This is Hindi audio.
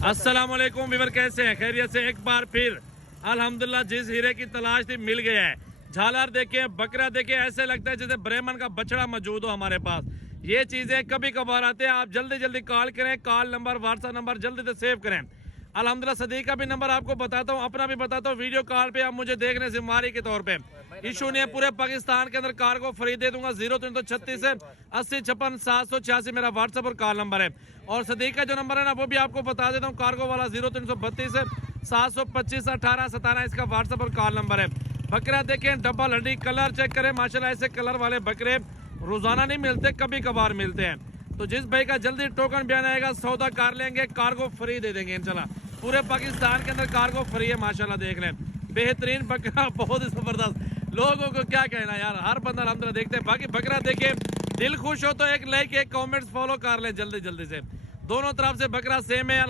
अस्सलाम वालेकुम वीवर, कैसे हैं? खैरियत से? एक बार फिर अल्हम्दुलिल्लाह जिस हीरे की तलाश थी मिल गया है। झालर देखें, बकरा देखें, ऐसे लगता है जैसे ब्राह्मण का बछड़ा मौजूद हो हमारे पास। ये चीजें कभी कभार आते हैं, आप जल्दी जल्दी कॉल करें, कॉल नंबर व्हाट्सएप नंबर जल्दी से सेव करें। अल्हम्दुलिल्लाह सदीक का भी नंबर आपको बताता हूँ, अपना भी बताता हूँ। वीडियो कॉल पे आप मुझे देख रहे हैं जिम्मेवारी के तौर पे। इशू नहीं है, पूरे पाकिस्तान के अंदर कार्गो फ्री दे दूंगा। 0336 से 80 56 786 मेरा व्हाट्सएप और कॉल नंबर है। और सदीक का जो नंबर है ना वो भी आपको बता देता हूँ, कार्गो वाला 0332 से 725 18 17 इसका व्हाट्सएप और कॉल नंबर है। बकरा देखें, डबल हड्डी, कलर चेक करें, माशाल्लाह ऐसे कलर वाले बकरे रोजाना नहीं मिलते, कभी कभार मिलते हैं। तो जिस भाई का जल्दी टोकन बयान आएगा सौदा कर लेंगे, कार्गो फ्री दे देंगे इंशाल्लाह। पूरे पाकिस्तान के अंदर कार्गो फ्री है माशाल्लाह, देख लें। बेहतरीन बकरा, बहुत ही जबरदस्त। लोगों को क्या कहना यार, हर बंदा अल्हम्दुलिल्लाह देखते हैं। बाकी बकरा देखे दिल खुश हो तो एक लाइक एक कमेंट्स फॉलो कर ले जल्दी जल्दी से। दोनों तरफ से बकरा सेम है।